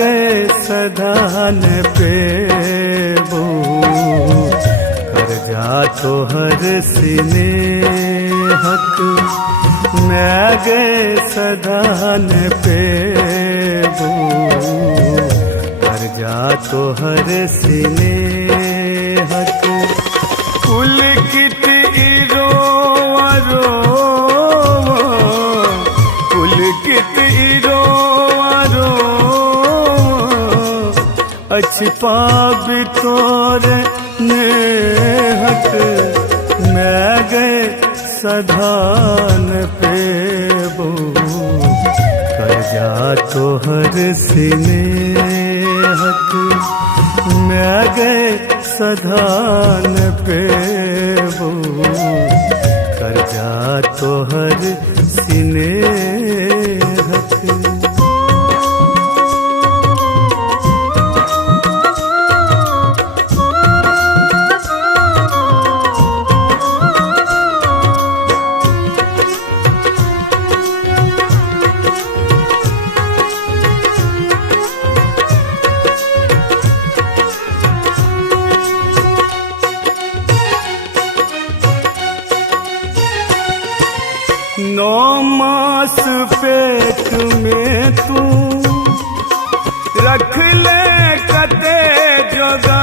गए सधान पे वो कर जा तो हर सिने हक मैं गए सधान पे वो कर जा तो हर सिने हक पुलकित इरो पुलकित इरो अच्छपा भी तोरे नेहक मैं गए सधान पे वो कर जा तो हर सिने हक मैं गए सधान पे वो कर जा तो हर सिने हक नौ मास पेट में तू रख ले कते जोगा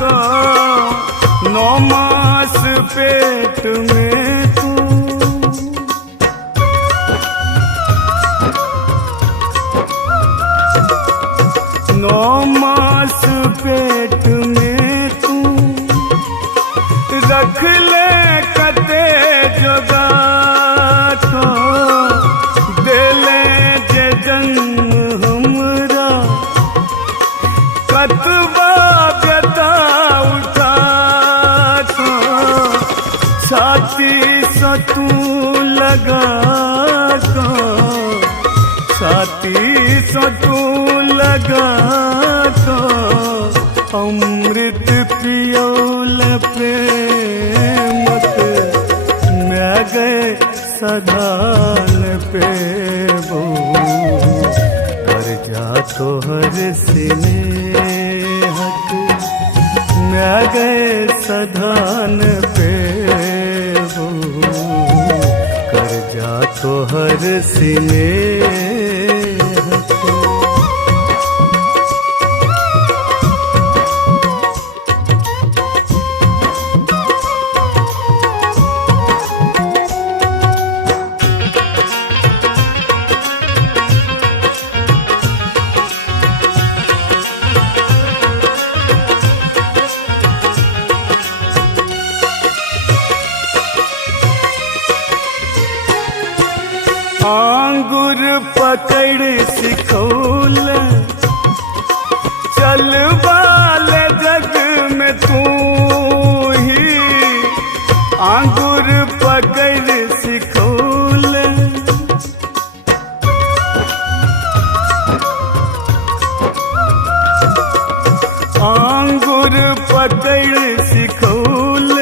को 9 मास पेट में तू 9 मास पेट में तू रख ले कते जोगा कतबा व्यथा उठा तो छाती से तू लगा तो छाती से तू लगा तो अमृत पियोल प्रेमक मैं गए सधान पे वो कर जा तो हर सिने हक मैं गए सधान पे वो कर जा तो हर सिने हक आंगुर पकड़ सिखौल चल वाले जग में तू ही आंगुर पकड़ सिखौल आंगुर पकड़ सिखौल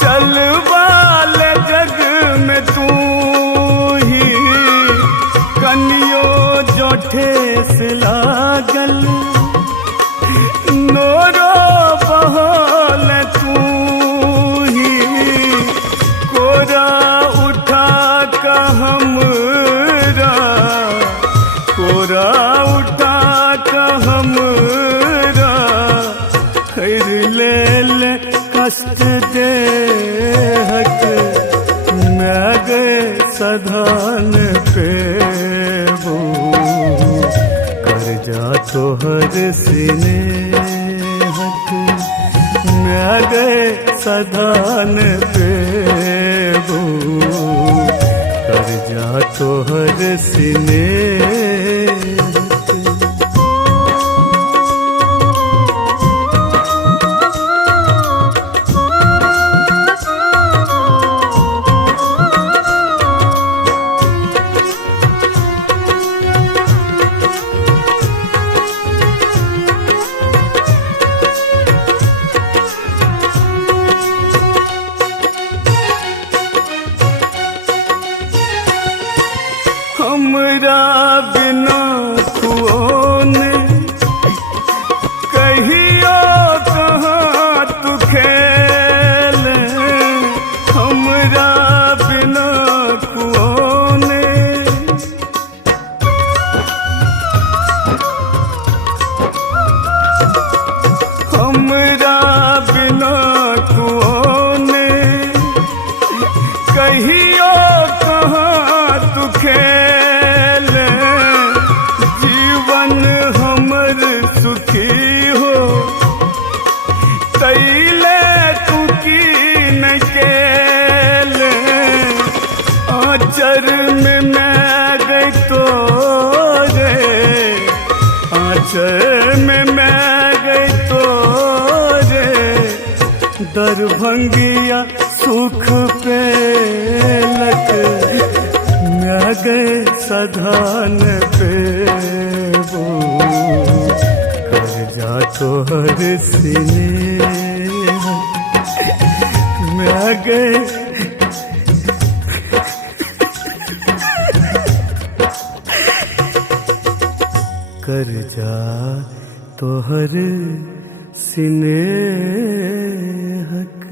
चल वाले जग में तू कनियो जो ठेस लागल नोरो बहल तू ही कोरा उठा का हमरा कोरा उठा का हमरा खैर ले ले कष्ट दे हक मैं गए सधान पे वो कर जा तो हर सिने हक मैं गए सधान पे वो कर जा तो हर सिने हमरा ना तुओने कहियो कहाँ तू खेल जीवन हमर सुखी हो तैले तू की न केल आचर में मैं गई तो रे आचर में मैं गई तो रे दरभंगिया सुख पे लग मैं गए सधान पे वो कर जा तो हर सिने मैं गए कर जा तो हर सिने हक